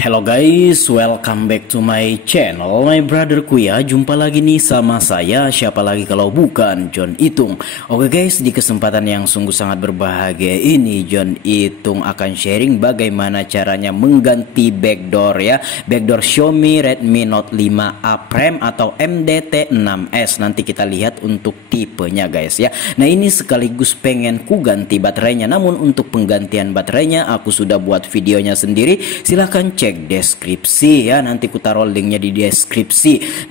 Hello guys, welcome back to my channel, my brotherku ya. Jumpa lagi nih sama saya, siapa lagi kalau bukan John Itung. Oke guys, di kesempatan yang sungguh sangat berbahagia ini, John Itung akan sharing bagaimana caranya mengganti backdoor ya. Backdoor Xiaomi Redmi Note 5A Prime atau MDT6S. Nanti kita lihat untuk tipenya guys ya. Nah ini sekaligus pengen ku ganti baterainya. Namun untuk penggantian baterainya aku sudah buat videonya sendiri. Silahkan cek deskripsi ya, nanti ku taruh linknya di deskripsi.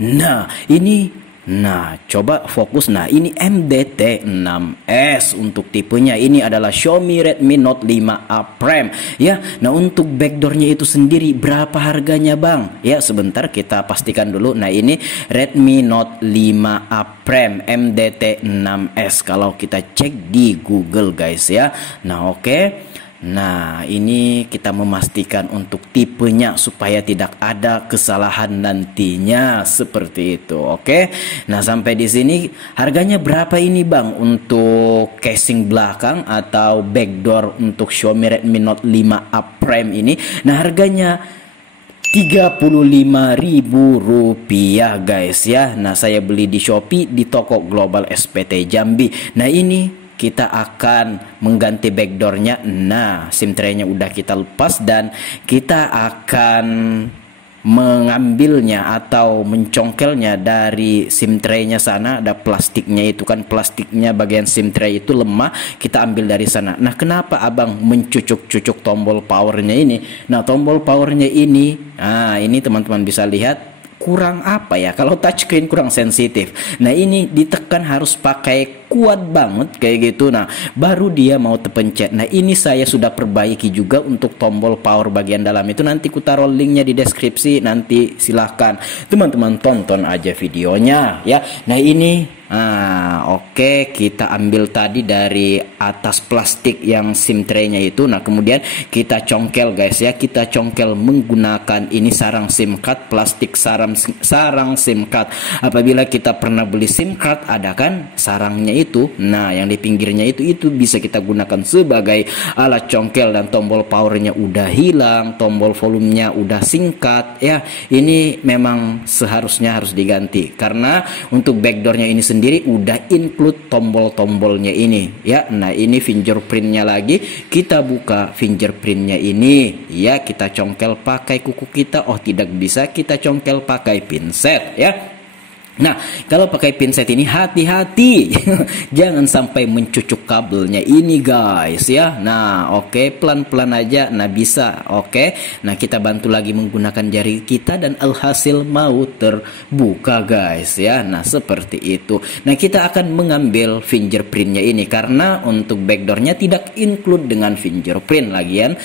Coba fokus. Nah ini MDT6S untuk tipenya. Ini adalah Xiaomi Redmi Note 5A Prime ya. Nah untuk backdoornya itu sendiri berapa harganya bang? Ya sebentar kita pastikan dulu. Nah ini Redmi Note 5A Prime MDT6S kalau kita cek di Google guys ya. Nah oke. Nah ini kita memastikan untuk tipenya supaya tidak ada kesalahan nantinya seperti itu. Oke. Nah sampai di sini harganya berapa ini bang untuk casing belakang atau backdoor untuk Xiaomi Redmi Note 5A Prime ini? Nah harganya Rp35.000 guys ya. Nah saya beli di Shopee di toko Global SPT Jambi. Nah ini kita akan mengganti backdoornya. Nah SIM tray-nya udah kita lepas dan kita akan mengambilnya atau mencongkelnya dari SIM tray-nya sana. Ada plastiknya, itu kan plastiknya bagian SIM tray itu lemah, kita ambil dari sana. Nah kenapa abang mencucuk-cucuk tombol powernya ini? Nah tombol powernya ini, ini teman-teman bisa lihat kurang apa ya, kalau touchscreen kurang sensitif. Nah ini ditekan harus pakai kuat banget kayak gitu. Nah baru dia mau terpencet. Nah ini saya sudah perbaiki juga untuk tombol power bagian dalam itu. Nanti ku taruh linknya di deskripsi. Nanti silahkan teman-teman tonton aja videonya ya. Nah ini oke, kita ambil tadi dari atas plastik yang SIM tray-nya itu. Nah kemudian kita congkel guys ya. Kita congkel menggunakan ini sarang SIM card, plastik sarang SIM card. Apabila kita pernah beli SIM card, ada kan sarangnya itu. Nah yang di pinggirnya itu bisa kita gunakan sebagai alat congkel. Dan tombol powernya udah hilang, tombol volumenya udah singkat ya. Ini memang seharusnya harus diganti karena untuk backdoornya ini sendiri udah include tombol-tombolnya ini ya. Nah ini fingerprintnya lagi, kita buka fingerprintnya ini ya. Kita congkel pakai kuku kita. Oh tidak bisa, kita congkel pakai pinset ya. Nah kalau pakai pinset ini hati-hati jangan sampai mencucuk kabelnya ini guys ya. Nah oke, pelan-pelan aja. Nah bisa, oke. Nah kita bantu lagi menggunakan jari kita dan alhasil mau terbuka guys ya. Nah seperti itu. Nah kita akan mengambil fingerprintnya ini karena untuk backdoornya tidak include dengan fingerprint. Lagian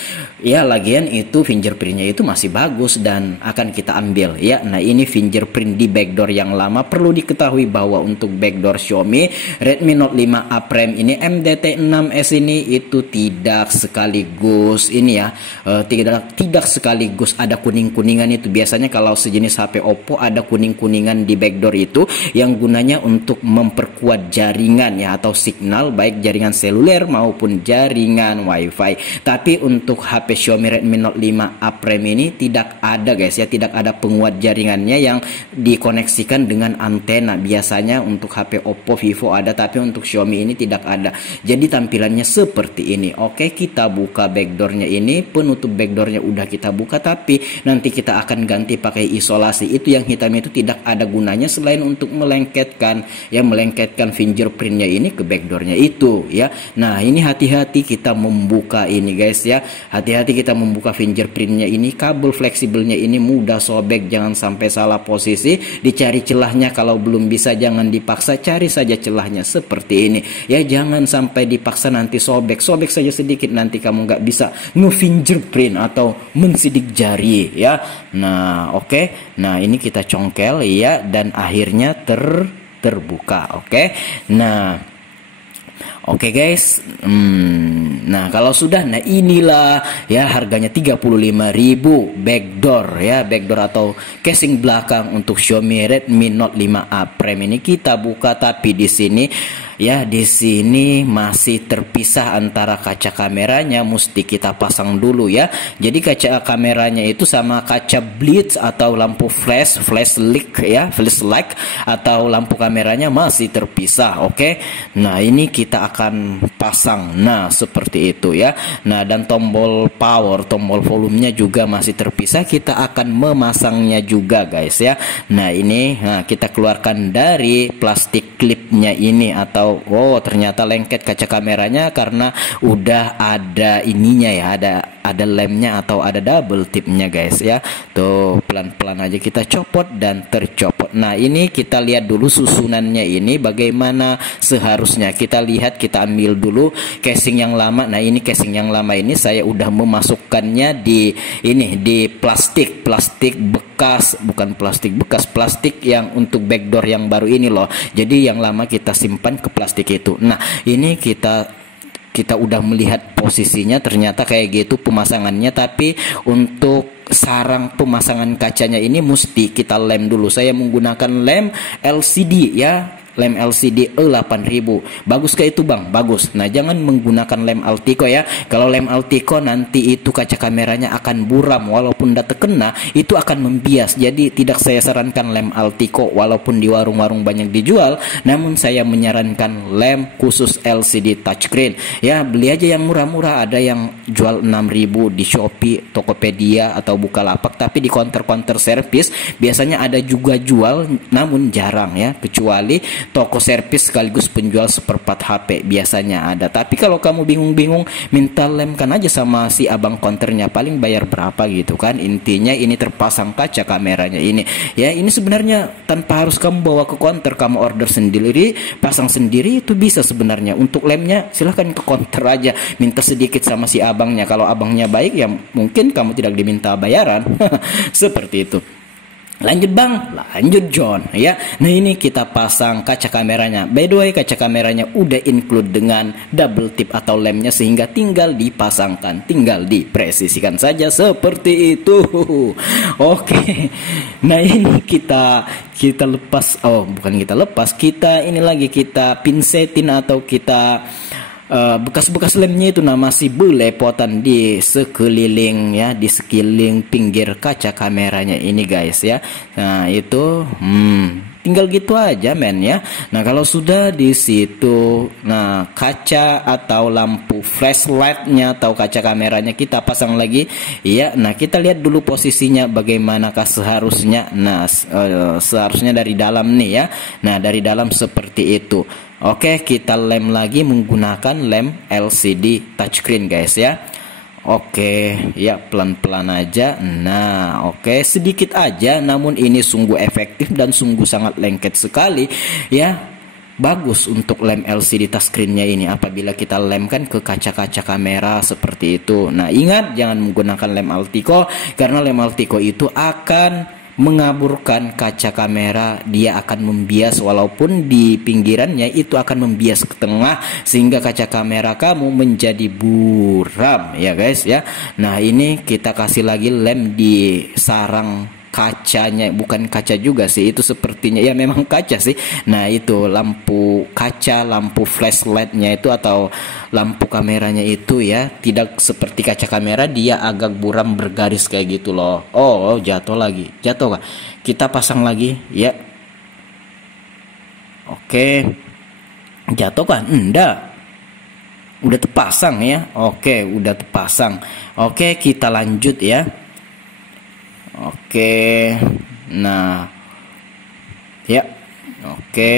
itu fingerprintnya itu masih bagus dan akan kita ambil ya. Nah ini fingerprint di backdoor yang lama. Perlu diketahui bahwa untuk backdoor Xiaomi Redmi Note 5A Prime ini MDT6S ini itu tidak sekaligus ini ya, tidak sekaligus ada kuning-kuningan itu. Biasanya kalau sejenis HP Oppo ada kuning-kuningan di backdoor itu yang gunanya untuk memperkuat jaringan ya atau signal baik jaringan seluler maupun jaringan WiFi. Tapi untuk HP Xiaomi Redmi Note 5A Prime ini tidak ada guys ya, tidak ada penguat jaringannya yang dikoneksikan dengan antena. Biasanya untuk HP Oppo, Vivo ada, tapi untuk Xiaomi ini tidak ada. Jadi tampilannya seperti ini. Oke, kita buka backdoornya ini, penutup backdoornya udah kita buka, tapi nanti kita akan ganti pakai isolasi. Itu yang hitam itu tidak ada gunanya selain untuk melengketkan fingerprintnya ini ke backdoornya itu ya. Nah ini hati-hati kita membuka ini guys ya. Hati-hati kita membuka fingerprintnya ini. Kabel fleksibelnya ini mudah sobek, jangan sampai salah posisi. Dicari celahnya, kalau belum bisa jangan dipaksa, cari saja celahnya seperti ini ya. Jangan sampai dipaksa nanti sobek saja sedikit, nanti kamu nggak bisa nge-fingerprint atau mensidik jari ya. Nah oke. Nah ini kita congkel ya dan akhirnya terbuka. Oke. Nah oke guys. Nah kalau sudah, nah inilah ya harganya 35.000 backdoor ya, backdoor atau casing belakang untuk Xiaomi Redmi Note 5A Prime ini kita buka. Tapi di sini Ya, di sini masih terpisah antara kaca kameranya, mesti kita pasang dulu ya. Jadi kaca kameranya itu sama kaca blitz atau lampu flashlight ya, flashlight atau lampu kameranya masih terpisah. Oke. Nah, ini kita akan pasang. Nah, seperti itu ya. Nah, dan tombol power, tombol volumenya juga masih terpisah. Kita akan memasangnya juga guys ya. Nah, ini kita keluarkan dari plastik clipnya ini atau oh ternyata lengket kaca kameranya karena udah ada ininya ya, ada lemnya atau ada double tipnya guys ya. Tuh pelan-pelan aja kita copot dan tercopot. Nah, ini kita lihat dulu susunannya ini bagaimana seharusnya. Kita lihat, kita ambil dulu casing yang lama. Nah, ini casing yang lama ini saya udah memasukkannya di ini, di plastik bekas, bukan plastik bekas, plastik yang untuk backdoor yang baru ini loh. Jadi yang lama kita simpan ke plastik itu. Nah, ini kita udah melihat posisinya, ternyata kayak gitu pemasangannya, tapi untuk sarang pemasangan kacanya ini mesti kita lem dulu. Saya menggunakan lem LCD ya, lem LCD E8000. Bagus kayak itu bang? Bagus. Nah, jangan menggunakan lem Altico ya. Kalau lem Altico nanti itu kaca kameranya akan buram, walaupun udah terkena itu akan membias. Jadi tidak saya sarankan lem Altico, walaupun di warung-warung banyak dijual, namun saya menyarankan lem khusus LCD touchscreen ya. Beli aja yang murah-murah, ada yang jual 6.000 di Shopee, Tokopedia atau Bukalapak, tapi di counter-counter servis biasanya ada juga jual, namun jarang ya, kecuali toko servis sekaligus penjual seperempat HP biasanya ada. Tapi kalau kamu bingung-bingung, minta lemkan aja sama si abang konternya, paling bayar berapa gitu kan. Intinya ini terpasang kaca kameranya ini ya. Ini sebenarnya tanpa harus kamu bawa ke konter, kamu order sendiri, pasang sendiri itu bisa sebenarnya. Untuk lemnya silahkan ke konter aja, minta sedikit sama si abangnya. Kalau abangnya baik ya mungkin kamu tidak diminta bayaran. Seperti itu. Lanjut bang, lanjut John ya. Nah, ini kita pasang kaca kameranya. By the way, kaca kameranya udah include dengan double tip atau lemnya, sehingga tinggal dipasangkan, tinggal dipresisikan saja seperti itu. Oke. Nah, ini kita lepas, oh bukan kita lepas, kita ini lagi kita pinsetin atau kita bekas-bekas lemnya itu masih belepotan di sekeliling ya, di sekeliling pinggir kaca kameranya ini guys ya. Nah, itu tinggal gitu aja men ya. Nah, kalau sudah di situ, nah kaca atau lampu flashlightnya atau kaca kameranya kita pasang lagi ya. Nah, kita lihat dulu posisinya bagaimanakah seharusnya. Nah, seharusnya dari dalam nih ya. Nah, dari dalam seperti itu. Oke, kita lem lagi menggunakan lem LCD touchscreen guys ya. Oke, ya pelan-pelan aja. Nah, oke, sedikit aja, namun ini sungguh efektif dan sungguh sangat lengket sekali ya. Bagus untuk lem LCD touchscreennya ini apabila kita lemkan ke kaca-kaca kamera seperti itu. Nah, ingat jangan menggunakan lem Altico, karena lem Altico itu akan mengaburkan kaca kamera. Dia akan membias, walaupun di pinggirannya itu akan membias ke tengah, sehingga kaca kamera kamu menjadi buram ya guys ya. Nah, ini kita kasih lagi lem di sarang kacanya, bukan kaca juga sih itu, sepertinya ya memang kaca sih. Nah, itu lampu kaca, lampu flashlightnya itu atau lampu kameranya itu ya, tidak seperti kaca kamera, dia agak buram bergaris kayak gitu loh. Oh, jatuh lagi, jatuh kah? Kita pasang lagi ya. Oke, jatuh kan? Enggak, udah terpasang ya. Oke, udah terpasang. Oke, kita lanjut ya. Oke, nah ya, oke.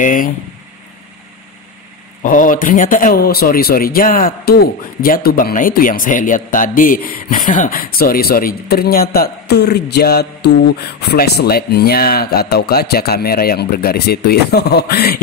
Oh, ternyata sorry jatuh bang. Nah, itu yang saya lihat tadi. Nah, sorry ternyata terjatuh flashlightnya atau kaca kamera yang bergaris itu.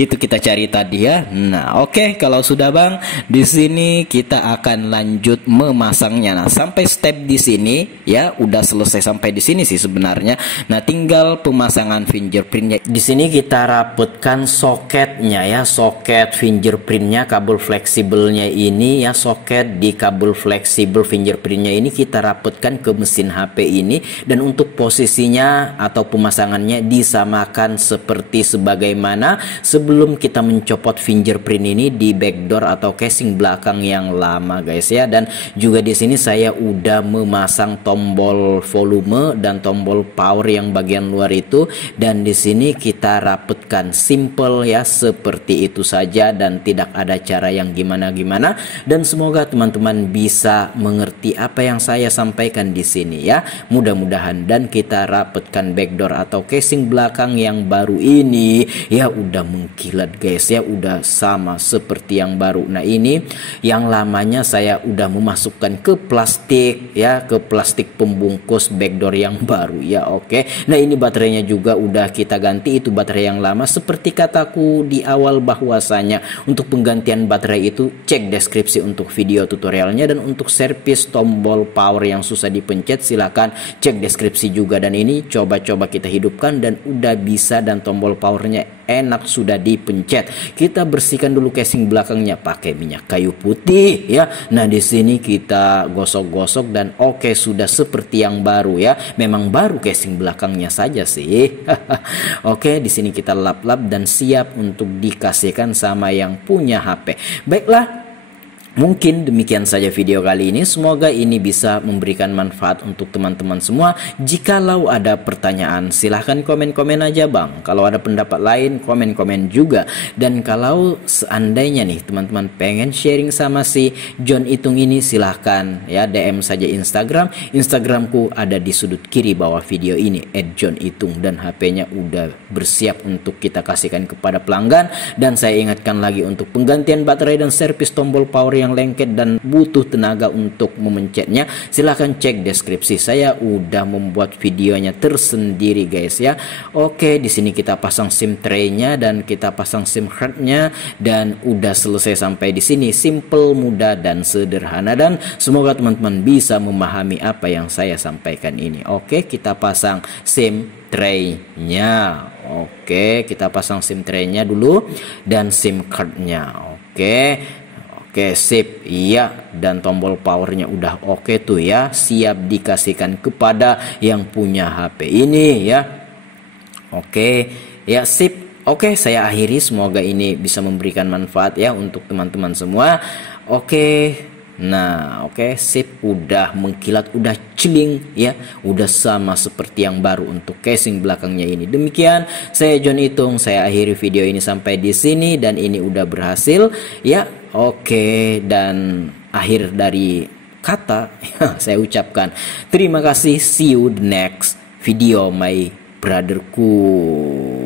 Itu kita cari tadi ya. Nah, oke, kalau sudah bang, di sini kita akan lanjut memasangnya. Nah, sampai step di sini ya udah selesai sampai di sini sih sebenarnya. Nah, tinggal pemasangan fingerprintnya. Di sini kita rapetkan soketnya ya, soket fingerprint fingerprintnya, kabel fleksibelnya ini ya, soket di kabel fleksibel fingerprintnya ini kita rapatkan ke mesin HP ini, dan untuk posisinya atau pemasangannya disamakan seperti sebagaimana sebelum kita mencopot fingerprint ini di backdoor atau casing belakang yang lama guys ya. Dan juga di sini saya udah memasang tombol volume dan tombol power yang bagian luar itu, dan di sini kita rapatkan simple ya, seperti itu saja dan tidak ada cara yang gimana-gimana. Dan semoga teman-teman bisa mengerti apa yang saya sampaikan di sini ya, mudah-mudahan. Dan kita rapatkan backdoor atau casing belakang yang baru ini ya, udah mengkilat guys ya, udah sama seperti yang baru. Nah ini yang lamanya saya udah memasukkan ke plastik ya, ke plastik pembungkus backdoor yang baru ya. Oke, nah ini baterainya juga udah kita ganti, itu baterai yang lama. Seperti kataku di awal bahwasanya untuk penggantian baterai itu cek deskripsi untuk video tutorialnya, dan untuk servis tombol power yang susah dipencet silahkan cek deskripsi juga. Dan ini coba-coba kita hidupkan dan udah bisa, dan tombol powernya enak sudah dipencet. Kita bersihkan dulu casing belakangnya pakai minyak kayu putih ya. Nah di sini kita gosok-gosok dan oke, sudah seperti yang baru ya. Memang baru casing belakangnya saja sih. Oke, di sini kita lap-lap dan siap untuk dikasihkan sama yang punya HP. Baiklah, mungkin demikian saja video kali ini. Semoga ini bisa memberikan manfaat untuk teman-teman semua. Jikalau ada pertanyaan silahkan komen-komen aja bang. Kalau ada pendapat lain komen-komen juga. Dan kalau seandainya nih teman-teman pengen sharing sama si John Itung ini, silahkan ya DM saja Instagram. Instagramku ada di sudut kiri bawah video ini @JohnItung, dan HP-nya udah bersiap untuk kita kasihkan kepada pelanggan. Dan saya ingatkan lagi, untuk penggantian baterai dan servis tombol power yang lengket dan butuh tenaga untuk memencetnya, silahkan cek deskripsi. Saya udah membuat videonya tersendiri guys ya. Oke, di sini kita pasang SIM tray-nya dan kita pasang SIM card-nya, dan udah selesai sampai di sini. Simple, mudah dan sederhana, dan semoga teman-teman bisa memahami apa yang saya sampaikan ini. Oke, kita pasang SIM tray-nya. Oke, kita pasang SIM tray-nya dulu dan SIM card-nya. Oke, sip. Iya, dan tombol powernya udah oke tuh ya, siap dikasihkan kepada yang punya HP ini ya. Oke, ya sip. Oke, saya akhiri. Semoga ini bisa memberikan manfaat ya untuk teman-teman semua. Oke. Nah, oke, sip, udah mengkilat, udah celing ya, udah sama seperti yang baru untuk casing belakangnya ini. Demikian saya John Itung, saya akhiri video ini sampai di sini, dan ini udah berhasil ya. Oke, dan akhir dari kata saya ucapkan terima kasih. See you the next video my brotherku.